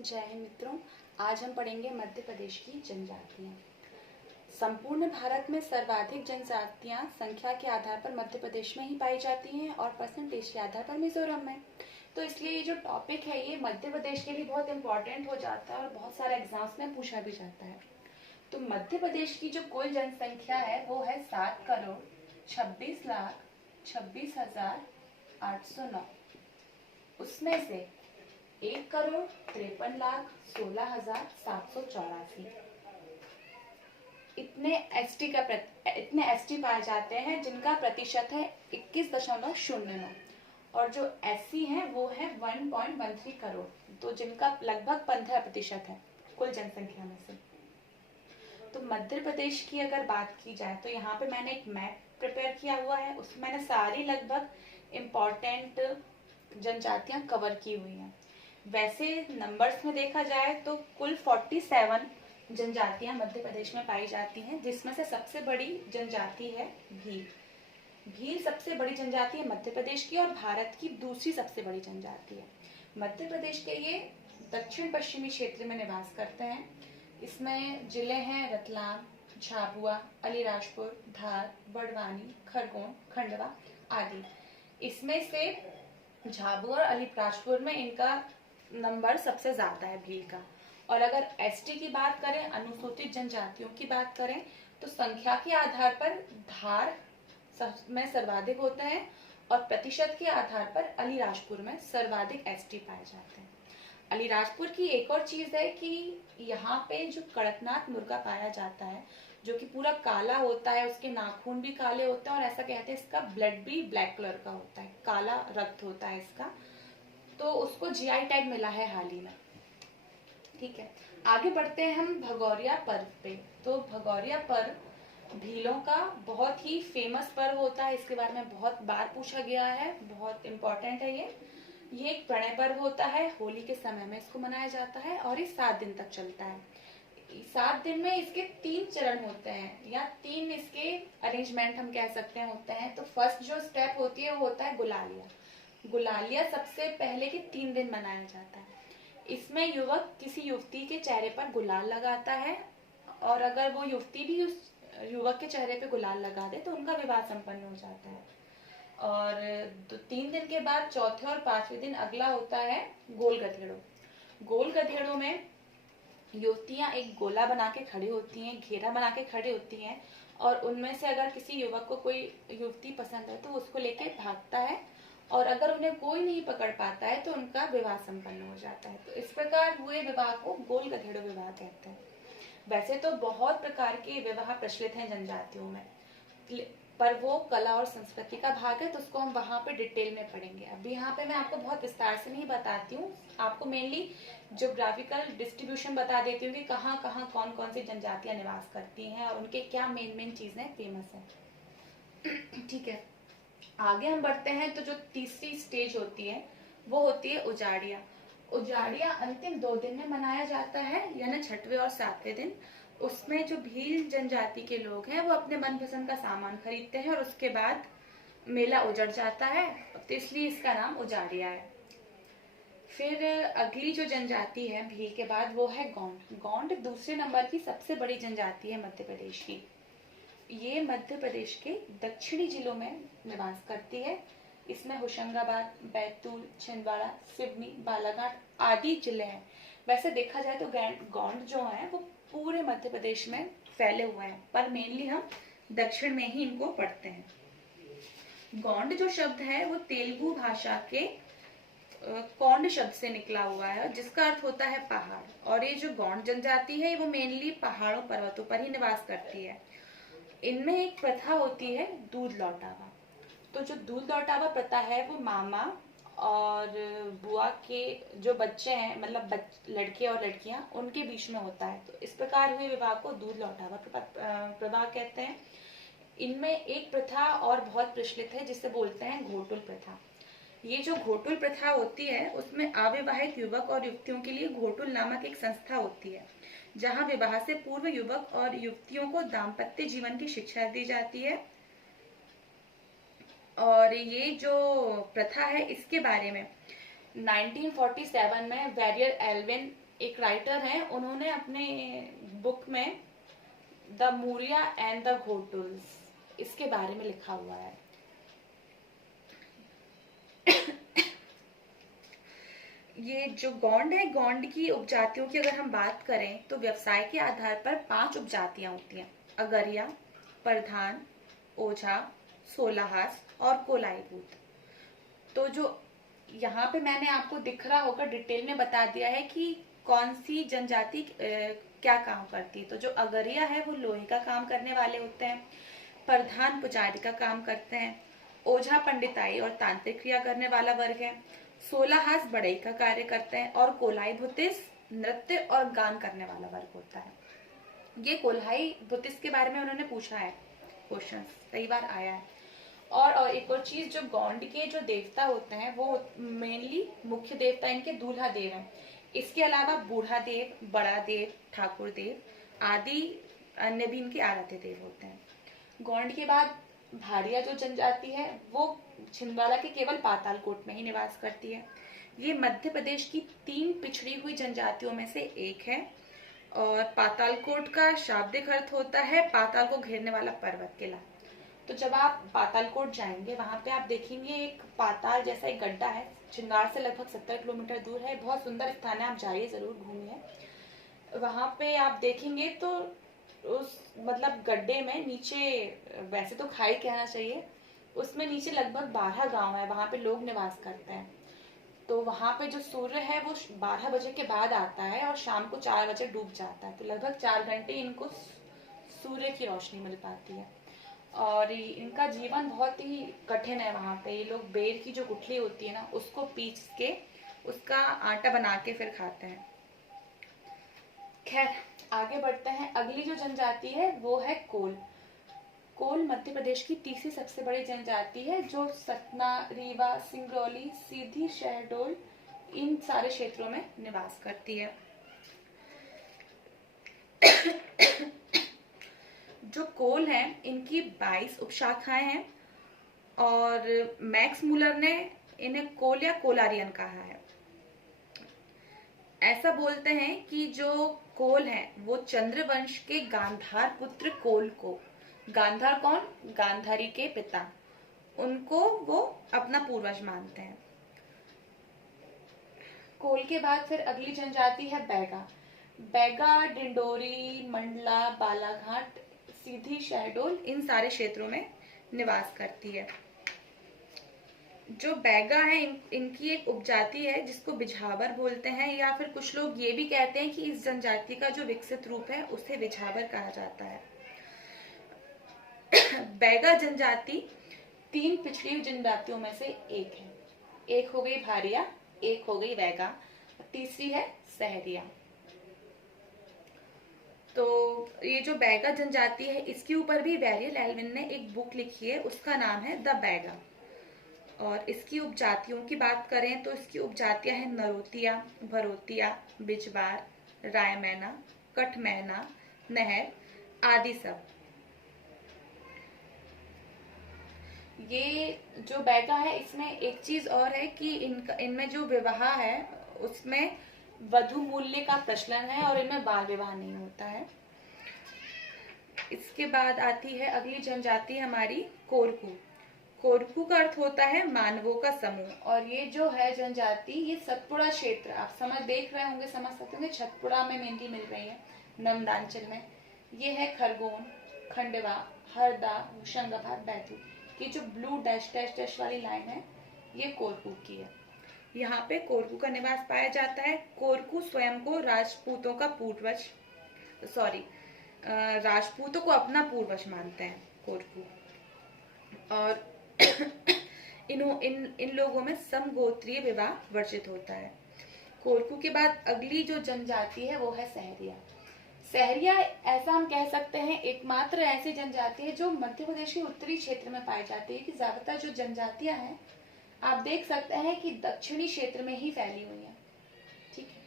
जय हिंद मित्रों। आज हम पढ़ेंगे मध्य प्रदेश की जनजातियां। संपूर्ण भारत में सर्वाधिक जनजातियां संख्या के आधार पर मध्य प्रदेश में ही पाई जाती हैं और परसेंटेज के आधार पर मिजोरम में। तो इसलिए ये जो टॉपिक है ये मध्य प्रदेश के लिए बहुत इंपॉर्टेंट हो जाता है और बहुत सारे एग्जाम्स में पूछा भी जाता है। तो मध्य प्रदेश की जो कुल जनसंख्या है वो है 7,26,26,809। उसमें से 1,53,16,784 इतने एसटी पाए जाते हैं जिनका प्रतिशत है 21.09 और जो एससी हैं वो है 1.13 करोड़, तो जिनका लगभग 15% है कुल जनसंख्या में से। तो मध्य प्रदेश की अगर बात की जाए तो यहाँ पे मैंने एक मैप प्रिपेयर किया हुआ है, उसमें मैंने सारी लगभग इम्पोर्टेंट जनजातियां कवर की हुई हैं। वैसे नंबर्स में देखा जाए तो कुल 47 जनजातियां मध्य प्रदेश में पाई जाती हैं, जिसमें से सबसे बड़ी जनजाति है भील। भील सबसे बड़ी जनजाति है मध्य प्रदेश की और भारत की दूसरी सबसे बड़ी जनजाति है। मध्य प्रदेश के ये दक्षिण पश्चिमी क्षेत्र में निवास करते हैं। इसमें जिले हैं रतलाम, झाबुआ, अलीराजपुर, धार, बड़वानी, खरगोन, खंडवा आदि। इसमें से झाबुआ और अलीराजपुर में इनका नंबर सबसे ज्यादा है भील का। और अगर एसटी की बात करें, अनुसूचित जनजातियों की बात करें, तो संख्या के आधार पर धार में सर्वाधिक होते हैं और प्रतिशत के आधार पर अलीराजपुर में सर्वाधिक एसटी पाए जाते हैं। अलीराजपुर की एक और चीज है कि यहाँ पे जो कड़कनाथ मुर्गा पाया जाता है, जो कि पूरा काला होता है, उसके नाखून भी काले होते हैं और ऐसा कहते हैं इसका ब्लड भी ब्लैक कलर का होता है, काला रक्त होता है इसका। तो उसको जीआई टैग मिला है हाल ही में। ठीक है, आगे बढ़ते हैं हम भगौरिया पर्व पे। तो भगौरिया पर्व भीलों का बहुत ही फेमस पर्व होता है, इसके बारे में बहुत बार पूछा गया है, बहुत इंपॉर्टेंट है ये एक प्रणय पर्व होता है, होली के समय में इसको मनाया जाता है और ये 7 दिन तक चलता है। 7 दिन में इसके 3 चरण होते हैं या 3 इसके अरेंजमेंट हम कह सकते हैं होते हैं। तो फर्स्ट जो स्टेप होती है वो होता है गुलालिया। गुलालिया सबसे पहले के 3 दिन मनाया जाता है। इसमें युवक किसी युवती के चेहरे पर गुलाल लगाता है और अगर वो युवती भी उस युवक के चेहरे पे गुलाल लगा दे तो उनका विवाह संपन्न हो जाता है। और 3 दिन के बाद चौथे और 5वें दिन अगला होता है गोल गधेड़ो। गोल गधेड़ो में युवतियां एक गोला बना के खड़ी होती हैं, घेरा बना के खड़ी होती हैं और उनमें से अगर किसी युवक को कोई युवती पसंद है तो उसको लेके भागता है और अगर उन्हें कोई नहीं पकड़ पाता है तो उनका विवाह संपन्न हो जाता है। तो इस प्रकार हुए विवाह को गोल गधेड़ो विवाह कहते हैं। वैसे तो बहुत प्रकार के विवाह प्रचलित हैं जनजातियों में, पर वो कला और संस्कृति का भाग है तो उसको हम वहां पे डिटेल में पढ़ेंगे। अभी यहाँ पे मैं आपको बहुत विस्तार से नहीं बताती हूँ, आपको मेनली ज्योग्राफिकल डिस्ट्रीब्यूशन बता देती हूँ कि कहाँ कहाँ कौन कौन सी जनजातियां निवास करती हैं और उनके क्या मेन चीजें फेमस है। ठीक है, आगे हम बढ़ते हैं। तो जो तीसरी स्टेज होती है वो होती है उजाड़िया। उजाड़िया अंतिम 2 दिन में मनाया जाता है, यानी 6वें और 7वें दिन। उसमें जो भील जनजाति के लोग हैं वो अपने मनपसंद का सामान खरीदते हैं और उसके बाद मेला उजड़ जाता है, तो इसलिए इसका नाम उजाड़िया है। फिर अगली जो जनजाति है भील के बाद वो है गोंड। गोंड दूसरे नंबर की सबसे बड़ी जनजाति है मध्य प्रदेश की। ये मध्य प्रदेश के दक्षिणी जिलों में निवास करती है। इसमें होशंगाबाद, बैतूल, छिंदवाड़ा, सिवनी, बालाघाट आदि जिले हैं। वैसे देखा जाए तो गोंड जो है वो पूरे मध्य प्रदेश में फैले हुए हैं, पर मेनली हम दक्षिण में ही इनको पढ़ते हैं। गोंड जो शब्द है वो तेलुगु भाषा के कौंड शब्द से निकला हुआ है, जिसका अर्थ होता है पहाड़। और ये जो गोंड जनजाति है वो मेनली पहाड़ों पर्वतों पर ही निवास करती है। इनमें एक प्रथा होती है दूध लौटावा। तो जो दूध लौटावा प्रथा है वो मामा और बुआ के जो बच्चे हैं, मतलब लड़के और लड़कियां, उनके बीच में होता है। तो इस प्रकार हुए विवाह को दूध लौटावा प्रवाह कहते हैं। इनमें एक प्रथा और बहुत प्रचलित है जिसे बोलते हैं घोटुल प्रथा। ये जो घोटुल प्रथा होती है उसमें अविवाहित युवक और युवतियों के लिए घोटुल नामक एक संस्था होती है, जहां विवाह से पूर्व युवक और युवतियों को दाम्पत्य जीवन की शिक्षा दी जाती है। और ये जो प्रथा है इसके बारे में 1947 में वेरियर एल्विन एक राइटर हैं, उन्होंने अपने बुक में the Muria and the ghotuls इसके बारे में लिखा हुआ है। ये जो गोंड है, गोंड की उपजातियों की अगर हम बात करें तो व्यवसाय के आधार पर 5 उपजातियां होती हैं: अगरिया, प्रधान, ओझा, सोलाहास और कोलाईभूत। तो जो यहाँ पे मैंने आपको दिख रहा होगा डिटेल में बता दिया है कि कौन सी जनजाति क्या काम करती है। तो जो अगरिया है वो लोहे का काम करने वाले होते हैं, प्रधान पुजारी का काम करते हैं, ओझा पंडिताई और तांत्रिक क्रिया करने वाला वर्ग है, सोलाहास बढ़ई का कार्य करते हैं और कोलाई भुतिस नृत्य और गान करने वाला वर्ग होता है। ये कोल्हाई भुतिस के बारे में उन्होंने पूछा है, क्वेश्चन कई बार आया है। और एक और चीज, जो गोंड के जो देवता होते हैं वो मेनली मुख्य देवता इनके दूल्हा देव हैं। इसके अलावा बूढ़ा देव, बड़ा देव, ठाकुर देव आदि अन्य भी इनके आराध्य देव होते हैं। गोंड के बाद भाड़िया जो जनजाति है वो छिंदवाड़ा के केवल पातालकोट में ही निवास करती है। ये मध्य प्रदेश की 3 पिछड़ी हुई जनजातियों में से एक है। और पातालकोट का शाब्दिक अर्थ होता है पाताल को घेरने वाला पर्वत किला। तो जब आप पातालकोट जाएंगे वहां पे आप देखेंगे एक पाताल जैसा एक गड्ढा है, छिंदवाड़ा से लगभग 70 किलोमीटर दूर है। बहुत सुंदर स्थान है, आप जाइए जरूर, घूमिए। वहां पे आप देखेंगे तो उस मतलब गड्ढे में नीचे, वैसे तो खाई कहना चाहिए, उसमें नीचे लगभग 12 गांव है, वहां पे लोग निवास करते हैं। तो वहां पे जो सूर्य है वो 12 बजे के बाद आता है और शाम को 4 बजे डूब जाता है। तो लगभग 4 घंटे इनको सूर्य की रोशनी मिल पाती है। और इनका जीवन बहुत ही कठिन है। वहां पे ये लोग बेर की जो गुठली होती है ना, उसको पीस के उसका आटा बना के फिर खाते हैं। खैर आगे बढ़ते हैं। अगली जो जनजाति है वो है कोल। कोल मध्य प्रदेश की तीसरी सबसे बड़ी जनजाति है, जो सतना, रीवा, सिंगरौली, सीधी, शहडोल इन सारे क्षेत्रों में निवास करती है। जो कोल हैं इनकी 22 उपशाखाएं हैं और मैक्स मुलर ने इन्हें कोल या कोलारियन कहा है। ऐसा बोलते हैं कि जो कोल हैं वो चंद्रवंश के गांधार पुत्र कोल को, गांधार कौन, गांधारी के पिता, उनको वो अपना पूर्वज मानते हैं। कोल के बाद फिर अगली जनजाति है बैगा। बैगा डिंडोरी, मंडला, बालाघाट, सीधी, शहडोल इन सारे क्षेत्रों में निवास करती है। जो बैगा है इनकी एक उपजाति है जिसको बिझावर बोलते हैं, या फिर कुछ लोग ये भी कहते हैं कि इस जनजाति का जो विकसित रूप है उसे बिझावर कहा जाता है। बैगा जनजाति 3 पिछड़ी जनजातियों में से एक है। एक हो गई भारिया, एक हो गई बैगा, तीसरी है सहरिया। तो ये जो बैगा जनजाति है इसके ऊपर भी बैरियल एल्विन ने एक बुक लिखी है, उसका नाम है द बैगा। और इसकी उपजातियों की बात करें तो इसकी उपजातियां हैं नरोतिया, भरोतिया, बिजवार, रायमैना, कठमैना, नहर आदि सब। ये जो बैगा है इसमें एक चीज और है कि इनमें जो विवाह है उसमें वधु मूल्य का प्रचलन है और इनमें बाल विवाह नहीं होता है। इसके बाद आती है अगली जनजाति हमारी कोरकू। कोरकू का अर्थ होता है मानवों का समूह। और ये जो है जनजाति, ये सतपुड़ा क्षेत्र, आप समझ देख रहे होंगे, समझ सकते होंगे, छतपुड़ा में मेनली मिल रही है, नमदांचल में। ये है खरगोन, खंडवा, हरदा, होशंगाबाद, बैतूल। ये जो ब्लू डैश डैश डैश वाली लाइन है ये कोरकू की है। यहाँ पे कोरकू का निवास पाया जाता है। कोरकू स्वयं को राजपूतों का पूर्वज, राजपूतों को अपना पूर्वज मानते हैं कोरकू। और इन लोगों में समगोत्रीय विवाह वर्जित होता है। कोरकू के बाद अगली जो जनजाति है वो है सहरिया। सहरिया ऐसा हम कह सकते हैं एकमात्र ऐसी जनजाति है जो मध्य प्रदेश के उत्तरी क्षेत्र में पाई जाती है, कि ज्यादातर जो जनजातियां हैं आप देख सकते हैं कि दक्षिणी क्षेत्र में ही फैली हुई है। ठीक है,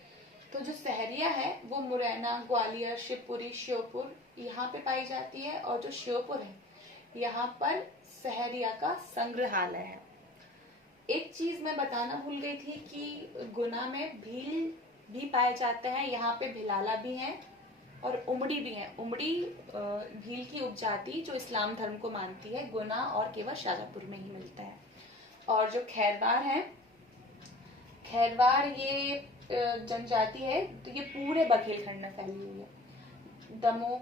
तो जो सहरिया है वो मुरैना, ग्वालियर, शिवपुरी, श्योपुर यहाँ पे पाई जाती है। और जो श्योपुर है यहाँ पर सहरिया का संग्रहालय है। एक चीज मैं बताना भूल गई थी कि गुना में भील भी पाए जाते हैं। यहाँ पे भिलाला भी है और उमड़ी भी है। उमड़ी भील की उपजाति जो इस्लाम धर्म को मानती है, गुना और केवल शाजापुर में ही मिलता है। और जो खैरवार है, खैरवार ये जनजाति है, तो ये पूरे बघेलखंड में फैली हुई है। दमोह,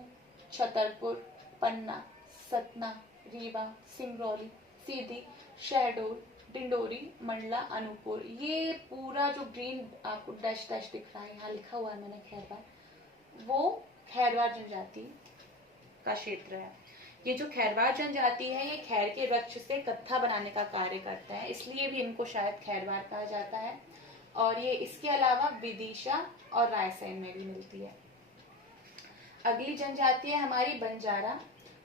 छतरपुर, पन्ना, सतना, रीवा, सिंगरौली, सीधी, शहडोल, डिंडोरी, मंडला, अनूपपुर, ये पूरा जो ग्रीन आपको डैश डैश दिख रहा है, यहाँ लिखा हुआ है मैंने खैरवार, वो खैरवार जनजाति का क्षेत्र है। ये जो खैरवार जनजाति है, ये खैर के वृक्ष से कत्था बनाने का कार्य करता है, इसलिए भी इनको शायद खैरवार कहा जाता है। और ये इसके अलावा विदिशा और रायसेन में भी मिलती है। अगली जनजाति है हमारी बंजारा।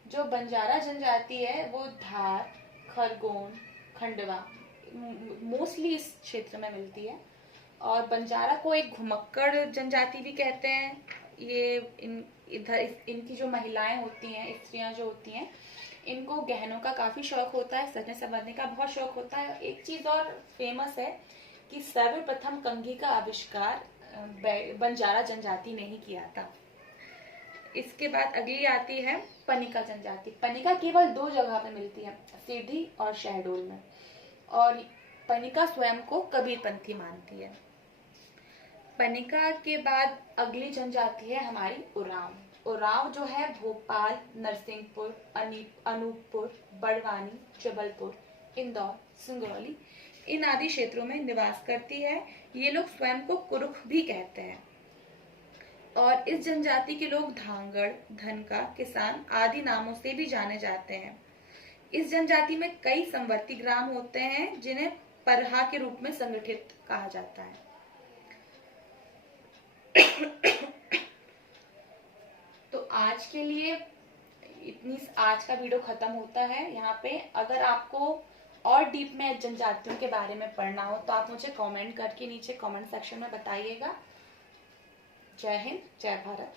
जो बंजारा जनजाति है वो धार, खरगोन, खंडवा मोस्टली इस क्षेत्र में मिलती है। और बंजारा को एक घुमक्कड़ जनजाति भी कहते हैं। ये इनकी जो महिलाएं होती हैं, स्त्रियां जो होती हैं, इनको गहनों का काफी शौक होता है, सजने संवरने का बहुत शौक होता है। एक चीज और फेमस है कि सर्वप्रथम कंघी का आविष्कार बंजारा जनजाति ने ही किया था। इसके बाद अगली आती है पनिका जनजाति। पनिका केवल 2 जगह पे मिलती है, सीधी और शहडोल में। और पनिका स्वयं को कबीरपंथी मानती है। पनिका के बाद अगली जनजाति है हमारी उरांव। उरांव जो है भोपाल, नरसिंहपुर, अनूपपुर, बड़वानी, जबलपुर, इंदौर, सिंगरौली इन आदि क्षेत्रों में निवास करती है। ये लोग स्वयं को कुरुख भी कहते हैं। और इस जनजाति के लोग धांगड़, धनका, किसान आदि नामों से भी जाने जाते हैं। इस जनजाति में कई समवर्ती ग्राम होते हैं जिन्हें परहा के रूप में संगठित कहा जाता है। तो आज के लिए आज का वीडियो खत्म होता है यहाँ पे। अगर आपको और डीप में जनजातियों के बारे में पढ़ना हो तो आप मुझे कमेंट करके नीचे कमेंट सेक्शन में बताइएगा। जय हिंद, जय भारत।